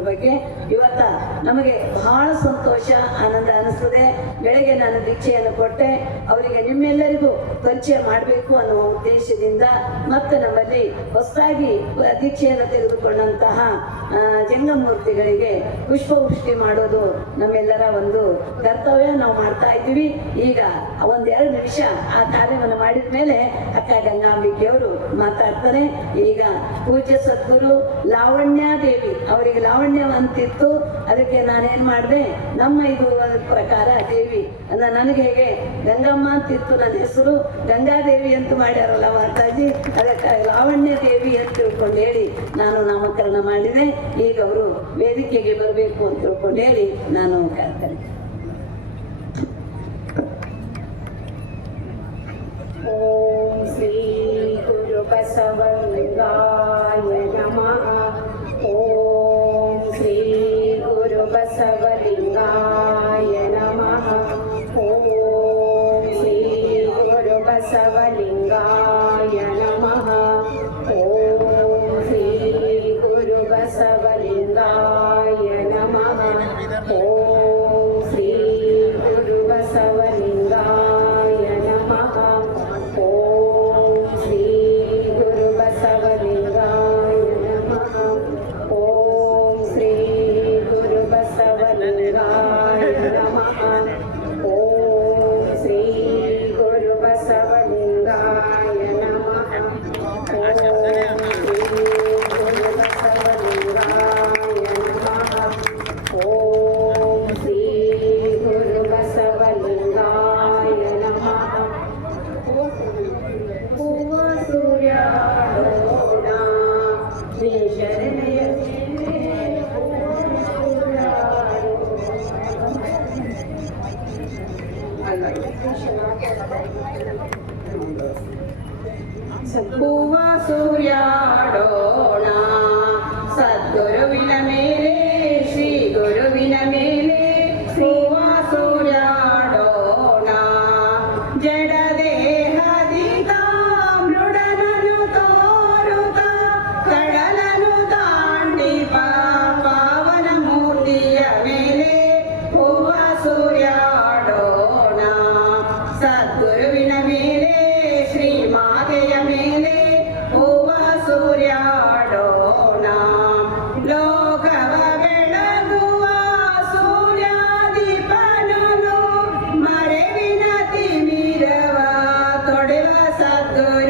ಅನ್ನೋದ್ರ ಬಗ್ಗೆ ಇವತ್ತ ನಮಗೆ ಬಹಳ ಸಂತೋಷ, ಆನಂದ ಅನಿಸ್ತದೆ. ಬೆಳಗ್ಗೆ ನಾನು ದೀಕ್ಷೆಯನ್ನು ಕೊಟ್ಟೆ. ಅವರಿಗೆ ನಿಮ್ಮೆಲ್ಲರಿಗೂ ಪರಿಚಯ ಮಾಡಬೇಕು ಅನ್ನುವ ಉದ್ದೇಶದಿಂದ ಮತ್ತೆ ನಮ್ಮಲ್ಲಿ ಹೊಸದಾಗಿ ದೀಕ್ಷೆಯನ್ನು ತೆಗೆದುಕೊಂಡಂತಹ ಜಂಗಮೂರ್ತಿಗಳಿಗೆ ಪುಷ್ಪವೃಷ್ಟಿ ಮಾಡೋದು ನಮ್ಮೆಲ್ಲರ ಒಂದು ಕರ್ತವ್ಯ. ನಾವು ಮಾಡ್ತಾ ಇದ್ದೀವಿ. ಈಗ ಒಂದೆರಡು ನಿಮಿಷ ಆ ಕಾರ್ಯವನ್ನು ಮಾಡಿದ ಮೇಲೆ ಅಕ್ಕ ಗಂಗಾಂಬಿಕೆಯವರು ಮಾತಾಡ್ತಾರೆ. ಈಗ ಪೂಜ್ಯ ಸದ್ಗುರು ಲಾವಣ್ಯ ದೇವಿ ಅವರಿಗೆ ಲಾವಣ್ಯ ಅಂತಿತ್ತು ಅದಕ್ಕೆ ನಾನೇನ್ ಮಾಡಿದೆ? ನಮ್ಮ ಇದು ಪ್ರಕಾರ ದೇವಿ. ನನಗೆ ಹೇಗೆ? ಗಂಗಮ್ಮ ಅಂತಿತ್ತು ನನ್ನ ಹೆಸರು. ಗಂಗಾದೇವಿ ಅಂತ ಮಾಡ್ಯಾರಲ್ಲ ಮಾತಾಜಿ? ಅದಕ್ಕೆ ಲಾವಣ್ಯ ದೇವಿ ಅಂತ ತಿಳ್ಕೊಂಡು ಹೇಳಿ ನಾನು ನಾಮಕರಣ ಮಾಡಿದೆ. ಈಗ ಅವರು ವೇದಿಕೆಗೆ ಬರಬೇಕು ಅಂತ ತಿಳ್ಕೊಂಡು ಹೇಳಿ ನಾನು ಕಾಡ್ತೇನೆ ಸಕ್ಕುವ ಸೂರ್ಯಾಡೋಣ Good.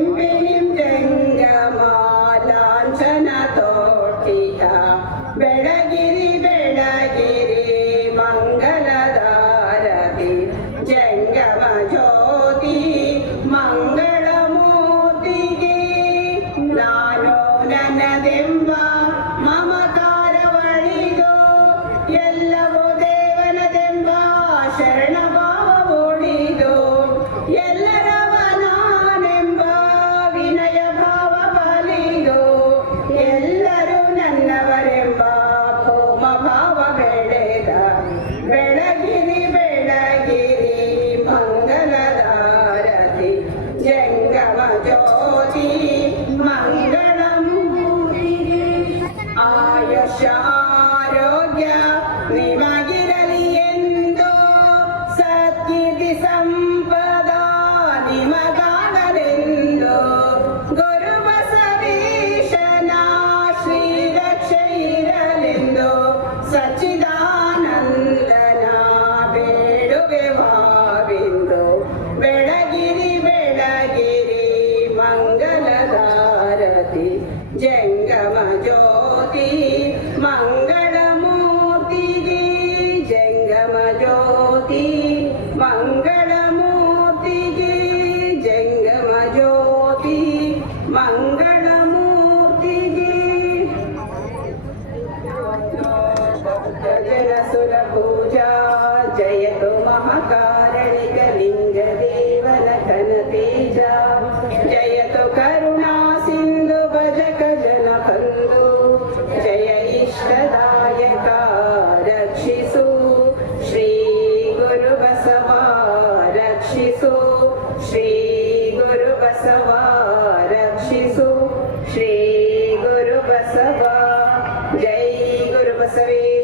ಇಂಬಿನಿಂ ಜಂಗಮಾಲಾಂಛನ ತೋಟಿಯ ಬೆಳಗಿರಿ ಬೆಳಗಿರಿ ಮಂಗಲದಾರತಿ ಜಂಗಮ ಜ್ಯೋತಿ ಮಂಗಳ ಮೂರ್ತಿಗೆ ನಾನು ನನ್ನದೆಂಬ ಮಮಕಾರವಳಿದು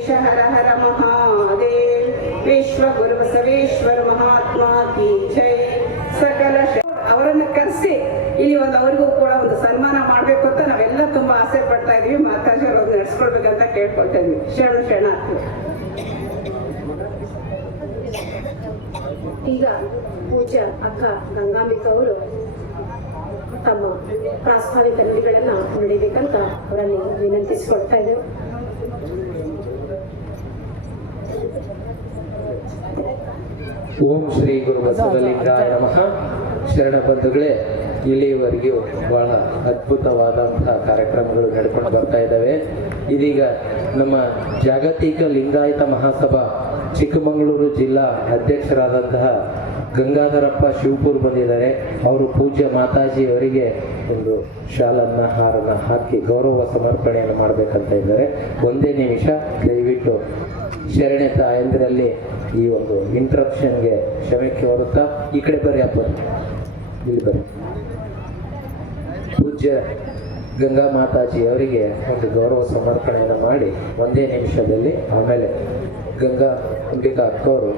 ಬಸವೇಶ ಹರ ಹರ ಗುರು ಬಸವೇಶ್ವರ ಮಹಾತ್ಮ ಕಿ ಜೈ. ಸಕಲ ಅವರನ್ನು ಅವರನ್ನ ಕರೆಸಿ ಇಲ್ಲಿ ಒಂದು ಅವರಿಗೂ ಕೂಡ ಒಂದು ಸನ್ಮಾನ ಮಾಡಬೇಕು ಅಂತ ನಾವೆಲ್ಲ ತುಂಬಾ ಆಸೆ ಪಡ್ತಾ ಇದೀವಿ ಮಾತಾಜಿ ಅವ್ರು ನಡೆಸ್ಕೊಳ್ಬೇಕಂತ ಕೇಳ್ಕೊಳ್ತಾ ಇದ್ವಿ ಶರಣ ಶರಣಾರ್ಥಿ ಈಗ ಪೂಜಾ ಅಕ್ಕ ಗಂಗಾಂಬಿಕ ಅವರು ತಮ್ಮ ಪ್ರಾಸ್ತಾವಿಕ ನುಡಿಗಳನ್ನ ನುಡಿಬೇಕಂತ ಅವರಲ್ಲಿ ವಿನಂತಿಸಿಕೊಳ್ತಾ ಇದ್ದೇವೆ. ಓಂ ಶ್ರೀ ಗುರು ಬಸವಲಿಂಗಾಯ ನಮಃ. ಶರಣ ಬಂಧುಗಳೇ ಇಲ್ಲಿಯವರೆಗೂ ಬಹಳ ಅದ್ಭುತವಾದಂತಹ ಕಾರ್ಯಕ್ರಮಗಳು ನಡ್ಕೊಂಡು ಬರ್ತಾ ಇದ್ದಾವೆ. ಇದೀಗ ನಮ್ಮ ಜಾಗತಿಕ ಲಿಂಗಾಯತ ಮಹಾಸಭಾ ಚಿಕ್ಕಮಗಳೂರು ಜಿಲ್ಲಾ ಅಧ್ಯಕ್ಷರಾದಂತಹ ಗಂಗಾಧರಪ್ಪ ಶಿವಪುರ್ ಬಂದಿದ್ದಾರೆ. ಅವರು ಪೂಜ್ಯ ಮಾತಾಜಿ ಅವರಿಗೆ ಒಂದು ಶಾಲನ್ನ ಹಾರನ್ನ ಹಾಕಿ ಗೌರವ ಸಮರ್ಪಣೆಯನ್ನು ಮಾಡಬೇಕಂತ ಇದ್ದಾರೆ. ಒಂದೇ ನಿಮಿಷ ದಯವಿಟ್ಟು ಶರಣೆ ತಾಯಂದಿರಲ್ಲಿ ಈ ಒಂದು ಇಂಟ್ರಪ್ಷನ್ಗೆ ಕ್ಷಮಕ್ಕೆ ಹೊರುತ್ತಾ ಈ ಕಡೆ ಬರ್ರಿ ಅಪ್ಪ. ಇಲ್ಲಿ ಬರ್ರಿ. ಪೂಜ್ಯ ಗಂಗಾ ಮಾತಾಜಿ ಅವರಿಗೆ ಒಂದು ಗೌರವ ಸಮರ್ಪಣೆಯನ್ನು ಮಾಡಿ ಒಂದೇ ನಿಮಿಷದಲ್ಲಿ ಆಮೇಲೆ ಗಂಗಾ ಅಂಬಿಕಾ ಅಕ್ಕವರು